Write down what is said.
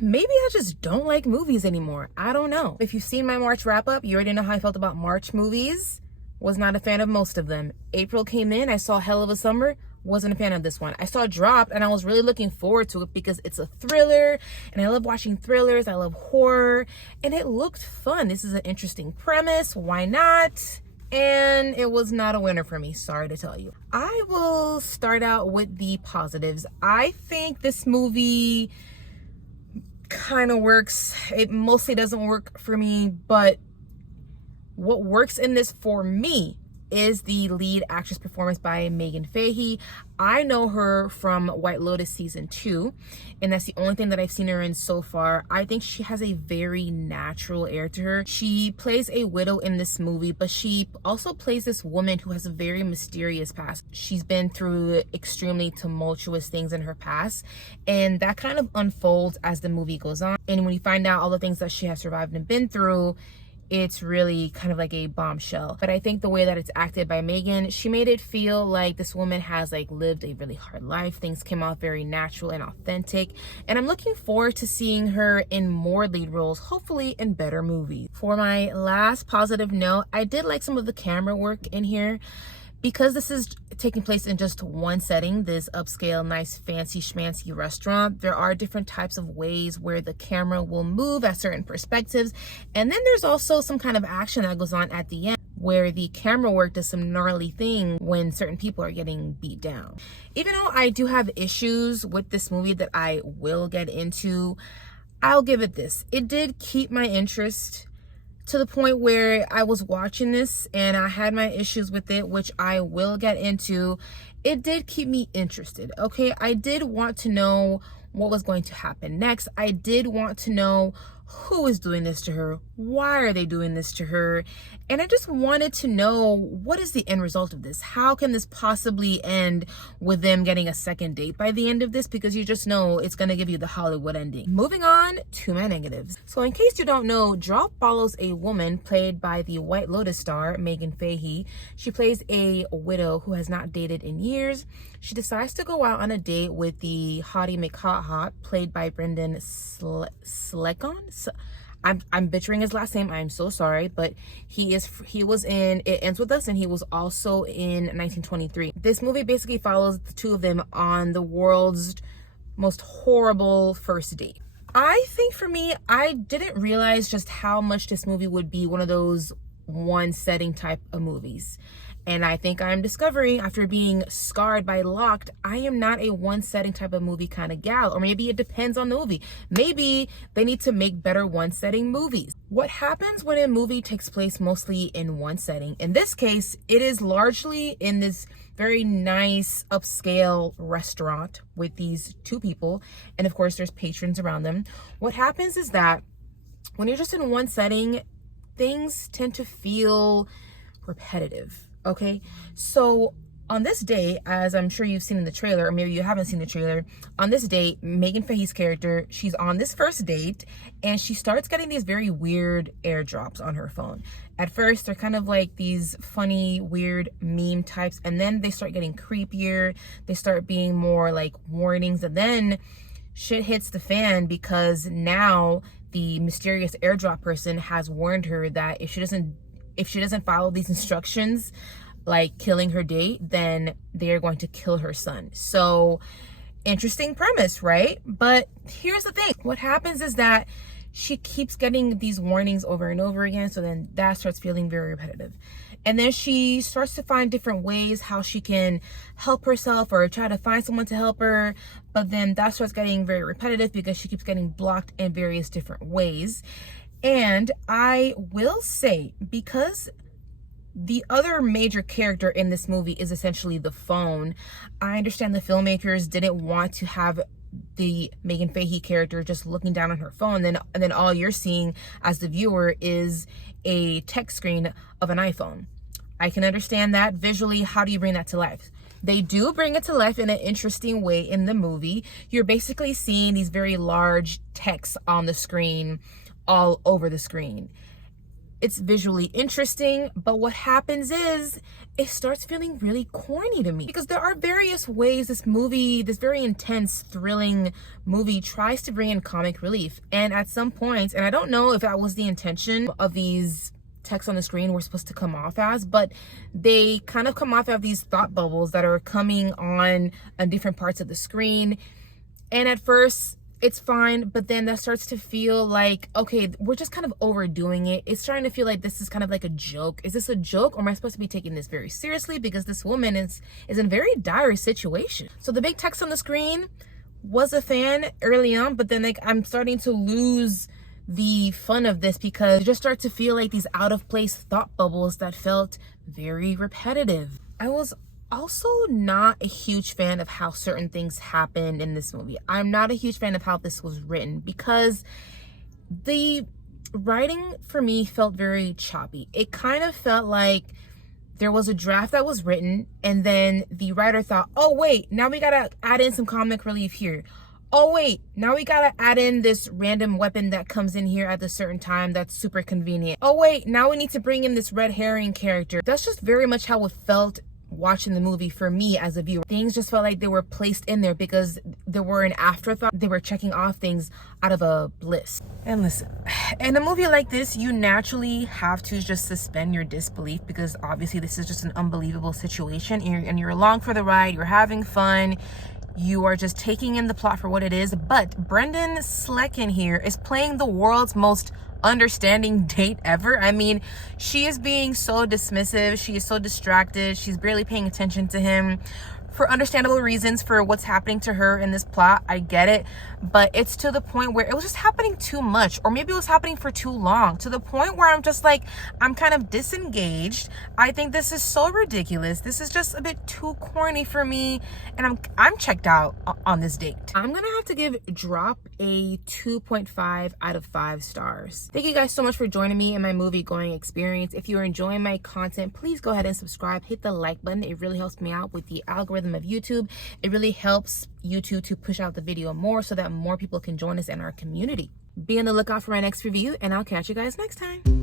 maybe I just don't like movies anymore. I don't know. If you've seen my March wrap up, you already know how I felt about March movies. Was not a fan of most of them. April came in, I saw Hell of a Summer, wasn't a fan of this one. I saw Drop and I was really looking forward to it because it's a thriller and I love watching thrillers. I love horror and it looked fun. This is an interesting premise. Why not? And it was not a winner for me, sorry to tell you. I will start out with the positives. I think this movie kind of works. It mostly doesn't work for me, but what works in this for me is the lead actress performance by Megan Fahey. I know her from White Lotus season 2, and that's the only thing that I've seen her in so far. I think she has a very natural air to her. She plays a widow in this movie, but she also plays this woman who has a very mysterious past. She's been through extremely tumultuous things in her past, and that kind of unfolds as the movie goes on. And when you find out all the things that she has survived and been through, it's really kind of like a bombshell. But I think the way that it's acted by Megan, she made it feel like this woman has like lived a really hard life. Things came out very natural and authentic. And I'm looking forward to seeing her in more lead roles, hopefully in better movies. For my last positive note, I did like some of the camera work in here. Because this is taking place in just one setting, this upscale, nice, fancy schmancy restaurant, there are different types of ways where the camera will move at certain perspectives. And then there's also some kind of action that goes on at the end where the camera work does some gnarly thing when certain people are getting beat down. Even though I do have issues with this movie that I will get into, I'll give it this. It did keep my interest to the point where I was watching this and I had my issues with it, which I will get into. It did keep me interested, okay? I did want to know what was going to happen next. I did want to know who is doing this to her, why are they doing this to her, and I just wanted to know what is the end result of this. How can this possibly end with them getting a second date by the end of this, because you just know it's going to give you the Hollywood ending. Moving on to my negatives. So in case you don't know, Drop follows a woman played by the White Lotus star Megan Fahey. She plays a widow who has not dated in years. She decides to go out on a date with the Hottie McHot played by Brendan Slekon. I'm butchering his last name, I'm so sorry, but he was in It Ends With Us, and he was also in 1923. This movie basically follows the two of them on the world's most horrible first date. I think for me, I didn't realize just how much this movie would be one of those one setting type of movies. And I think I'm discovering, after being scarred by Locked, I am not a one setting type of movie kind of gal. Or maybe it depends on the movie. Maybe they need to make better one setting movies. What happens when a movie takes place mostly in one setting? In this case, it is largely in this very nice upscale restaurant with these two people. And of course, there's patrons around them. What happens is that when you're just in one setting, things tend to feel repetitive. Okay, so on this day, as I'm sure you've seen in the trailer, or maybe you haven't seen the trailer, on this date, Megan Fahey's character, she's on this first date and she starts getting these very weird airdrops on her phone. At first, they're kind of like these funny, weird meme types, and then they start getting creepier. They start being more like warnings, and then shit hits the fan because now the mysterious airdrop person has warned her that if she doesn't follow these instructions, like killing her date, then they're going to kill her son. So interesting premise, right? But here's the thing. What happens is that she keeps getting these warnings over and over again. So then that starts feeling very repetitive. And then she starts to find different ways how she can help herself or try to find someone to help her. But then that starts getting very repetitive because she keeps getting blocked in various different ways. And I will say, because the other major character in this movie is essentially the phone, I understand the filmmakers didn't want to have the Megan Fahey character just looking down on her phone, and then all you're seeing as the viewer is a text screen of an iPhone. I can understand that visually. How do you bring that to life? They do bring it to life in an interesting way in the movie. You're basically seeing these very large texts on the screen, all over the screen. It's visually interesting, but what happens is it starts feeling really corny to me, because there are various ways this movie, this very intense, thrilling movie, tries to bring in comic relief. And at some points, and I don't know if that was the intention of these text on the screen were supposed to come off as, but they kind of come off as these thought bubbles that are coming on different parts of the screen. And at first it's fine, but then that starts to feel like, okay, we're just kind of overdoing it. It's starting to feel like this is kind of like a joke. Is this a joke, or am I supposed to be taking this very seriously? Because this woman is in a very dire situation. So the big text on the screen, was a fan early on, but then like I'm starting to lose the fun of this, because you just start to feel like these out of place thought bubbles that felt very repetitive. I was also not a huge fan of how certain things happened in this movie. I'm not a huge fan of how this was written, because the writing for me felt very choppy. It kind of felt like there was a draft that was written, and then the writer thought, oh wait, now we gotta add in some comic relief here. Oh wait, now we gotta add in this random weapon that comes in here at a certain time that's super convenient. Oh wait, now we need to bring in this red herring character. That's just very much how it felt watching the movie for me as a viewer. Things just felt like they were placed in there because they were an afterthought. They were checking off things out of a bliss. And listen, in a movie like this, you naturally have to just suspend your disbelief, because obviously this is just an unbelievable situation, and you're along for the ride, you're having fun, you are just taking in the plot for what it is. But Brendan Slecken here is playing the world's most understanding date ever. I mean, she is being so dismissive, she is so distracted, she's barely paying attention to him, for understandable reasons for what's happening to her in this plot. I get it, but it's to the point where it was just happening too much, or maybe it was happening for too long, to the point where I'm just like, I'm kind of disengaged. I think this is so ridiculous. This is just a bit too corny for me, and I'm checked out on this date. I'm gonna have to give Drop a 2.5 out of 5 stars. Thank you guys so much for joining me in my movie going experience. If you're enjoying my content, please go ahead and subscribe, hit the like button. It really helps me out with the algorithm of YouTube. It really helps YouTube to push out the video more, so that more people can join us in our community. Be on the lookout for my next review, and I'll catch you guys next time.